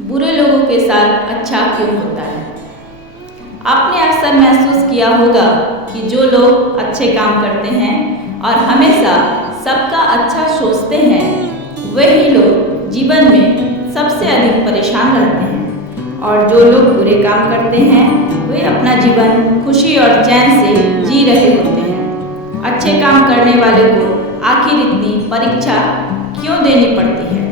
बुरे लोगों के साथ अच्छा क्यों होता है। आपने अक्सर महसूस किया होगा कि जो लोग अच्छे काम करते हैं और हमेशा सबका अच्छा सोचते हैं, वही लोग जीवन में सबसे अधिक परेशान रहते हैं। और जो लोग बुरे काम करते हैं, वे अपना जीवन खुशी और चैन से जी रहे होते हैं। अच्छे काम करने वाले को आखिर इतनी परीक्षा क्यों देनी पड़ती है,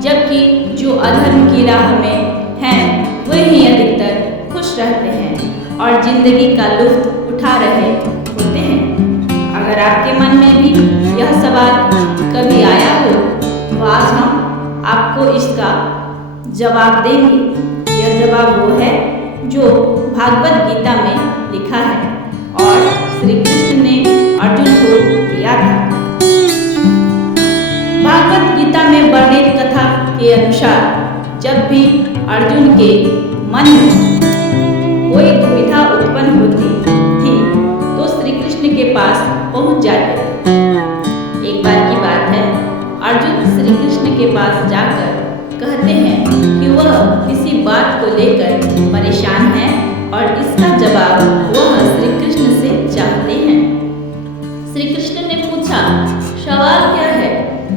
जबकि जो अधर्म की राह में हैं, वही अधिकतर खुश रहते हैं और जिंदगी का लुत्फ उठा रहे होते हैं। अगर आपके मन में भी यह सवाल कभी आया हो, तो आज हम आपको इसका जवाब देंगे। यह जवाब वो है जो भागवत गीता में लिखा है और श्री कृष्ण ने अर्जुन को दिया था। भागवत गीता में वर्णित कथा के अनुसार जब भी अर्जुन के मन में कोई दुविधा उत्पन्न होती थी, तो श्री कृष्ण के पास पहुंच जाते थे। एक बार की बात है, अर्जुन श्री कृष्ण के पास जाकर कहते हैं कि वह किसी बात को लेकर परेशान है और इसका जवाब वह श्री कृष्ण से चाहते हैं। श्री कृष्ण ने पूछा, सवाल क्या है?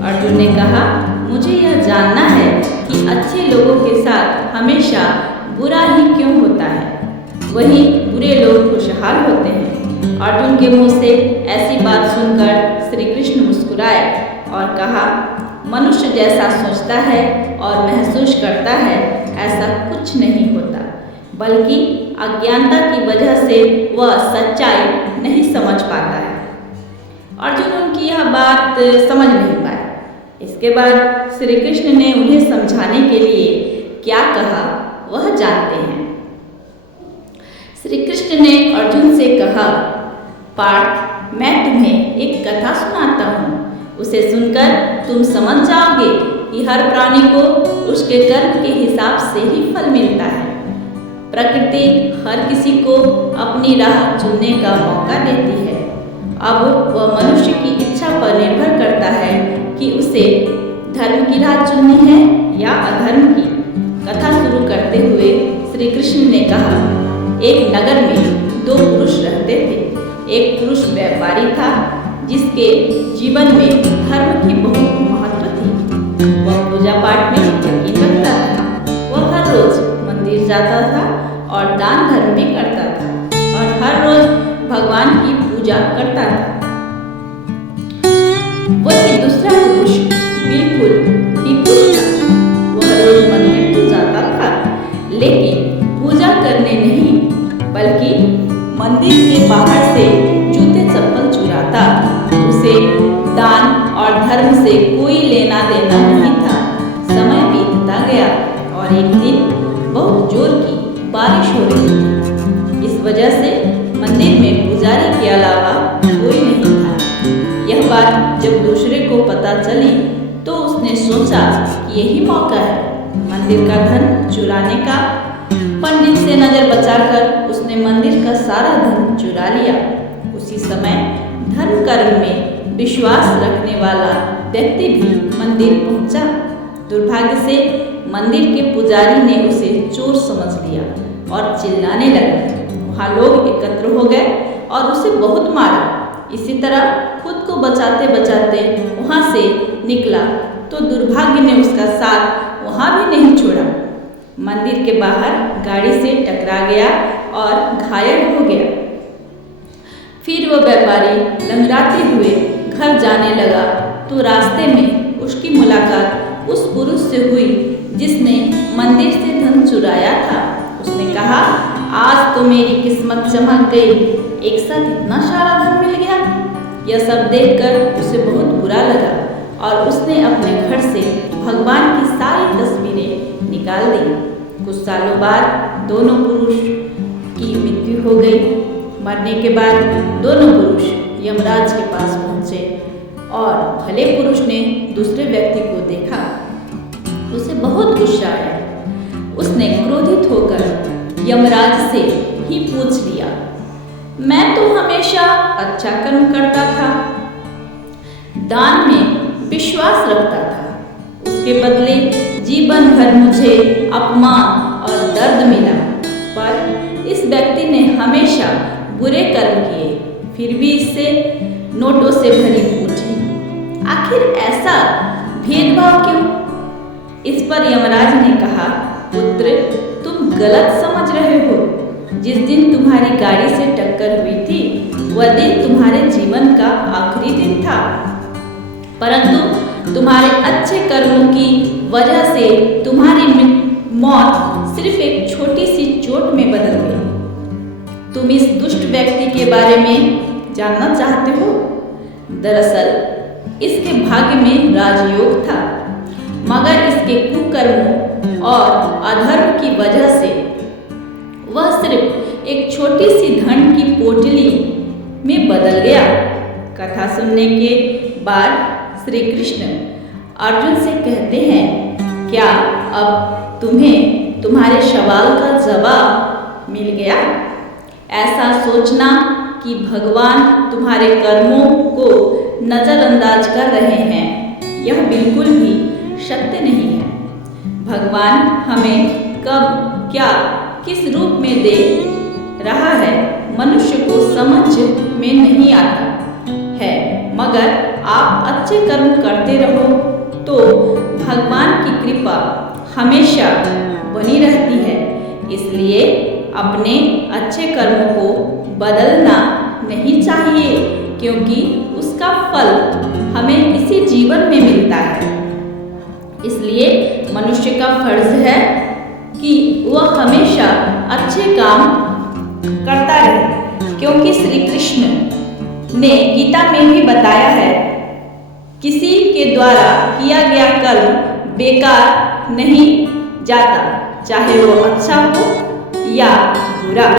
अर्जुन ने कहा, मुझे यह जानना है कि अच्छे लोगों के साथ हमेशा बुरा ही क्यों होता है, वही बुरे लोग खुशहाल होते हैं। अर्जुन के मुंह से ऐसी बात सुनकर श्री कृष्ण मुस्कुराए और कहा, मनुष्य जैसा सोचता है और महसूस करता है, ऐसा कुछ नहीं होता, बल्कि अज्ञानता की वजह से वह सच्चाई नहीं समझ पाता है। अर्जुन उनकी यह बात समझ नहीं पाए। इसके बाद श्री कृष्ण ने उन्हें समझाने के लिए क्या कहा, वह जानते हैं। श्री कृष्ण ने अर्जुन से कहा, पार्थ, मैं तुम्हें एक कथा सुनाता हूँ। उसे सुनकर तुम समझ जाओगे कि हर प्राणी को उसके कर्म के हिसाब से ही फल मिलता है। प्रकृति हर किसी को अपनी राह चुनने का मौका देती है। अब वह मनुष्य की इच्छा पर निर्भर करता है कि उसे धर्म की राह चुननी है या अधर्म की। कथा शुरू करते हुए श्री कृष्ण ने कहा, एक नगर में दो पुरुष रहते थे। एक पुरुष व्यापारी था, जिसके जीवन में धर्म की बहुत महत्व थी। वह पूजा पाठ में यकीन रखता था। वह हर रोज मंदिर जाता था और दान धर्म भी करता था और हर रोज भगवान की पूजा करता था। वही दूसरा पुरुष बिल्कुल विपरीत था। वह रोज मंदिर तो जाता था, लेकिन पूजा करने नहीं, बल्कि मंदिर के बाहर से जूते चप्पल चुराता। उसे दान और धर्म से कोई लेना देना नहीं था। समय बीतता गया और एक दिन बहुत जोर की बारिश हो रही थी। इस वजह से मंदिर में पुजारी के अलावा कोई नहीं था। यह बात जब दूसरे को पता चली, तो उसने सोचा कि यही मौका है मंदिर का धन चुराने का। पंडित से नजर बचाकर उसने मंदिर का सारा धन चुरा लिया। उसी समय धर्म कर्म में विश्वास रखने वाला व्यक्ति भी मंदिर पहुंचा। दुर्भाग्य से मंदिर के पुजारी ने उसे चोर समझ लिया और चिल्लाने लगा। वहाँ लोग एकत्र हो गए और उसे बहुत मारा। इसी तरह खुद को बचाते बचाते वहाँ से निकला, तो दुर्भाग्य ने उसका साथ वहाँ भी नहीं छोड़ा। मंदिर के बाहर गाड़ी से टकरा गया और घायल हो गया। फिर वह व्यापारी लंगड़ाते हुए घर जाने लगा, तो रास्ते में उसकी मुलाकात उस पुरुष से हुई जिसने मंदिर से धन चुराया था। उसने कहा, आज तो मेरी किस्मत चमक गई, एक साथ इतना सारा धन मिल गया। यह सब देखकर उसे बहुत बुरा लगा और उसने अपने घर से भगवान की सारी तस्वीरें निकाल दी। कुछ सालों बाद दोनों पुरुष की मृत्यु हो गई। मरने के बाद दोनों पुरुष यमराज के पास पहुंचे और भले पुरुष ने दूसरे व्यक्ति को देखा। उसे बहुत गुस्सा आया। उसने क्रोधित होकर यमराज से ही पूछ लिया, मैं तो हमेशा अच्छा कर्म करता था, दान में विश्वास रखता था, उसके बदले जीवन भर मुझे अपमान और दर्द मिला, पर इस व्यक्ति ने हमेशा बुरे कर्म किए, फिर भी इससे नोटों से भरी पूंजी। आखिर ऐसा भेदभाव क्यों? इस पर यमराज ने कहा, पुत्र, तुम गलत समझ रहे हो। जिस दिन तुम्हारी गाड़ी से टक्कर हुई थी, वह दिन तुम्हारे जीवन का आखिरी दिन था, परंतु तुम्हारे अच्छे कर्मों की वजह से तुम्हारी मौत सिर्फ एक छोटी सी चोट में बदल गई। तुम इस दुष्ट व्यक्ति के बारे में जानना चाहते हो? दरअसल इसके भाग्य में राजयोग था, मगर इसके कुकर्मों और अधर्म की वजह से वह सिर्फ एक छोटी सी धन की पोटली में बदल गया। कथा सुनने के बाद श्री कृष्ण अर्जुन से कहते हैं, क्या अब तुम्हें तुम्हारे सवाल का जवाब मिल गया? ऐसा सोचना कि भगवान तुम्हारे कर्मों को नजरअंदाज कर रहे हैं, यह बिल्कुल भी सत्य नहीं है। भगवान हमें कब, क्या, किस रूप में दे रहा है, मनुष्य को समझ में नहीं आता है, मगर आप अच्छे कर्म करते रहो तो भगवान की कृपा हमेशा बनी रहती है। इसलिए अपने अच्छे कर्मों को बदलना नहीं चाहिए, क्योंकि उसका फल हमें इसी जीवन में मिलता है। इसलिए मनुष्य का फर्ज है कि वह हमेशा अच्छे काम करता रहे, क्योंकि श्री कृष्ण ने गीता में भी बताया है, किसी के द्वारा किया गया कर्म बेकार नहीं जाता, चाहे वो अच्छा हो या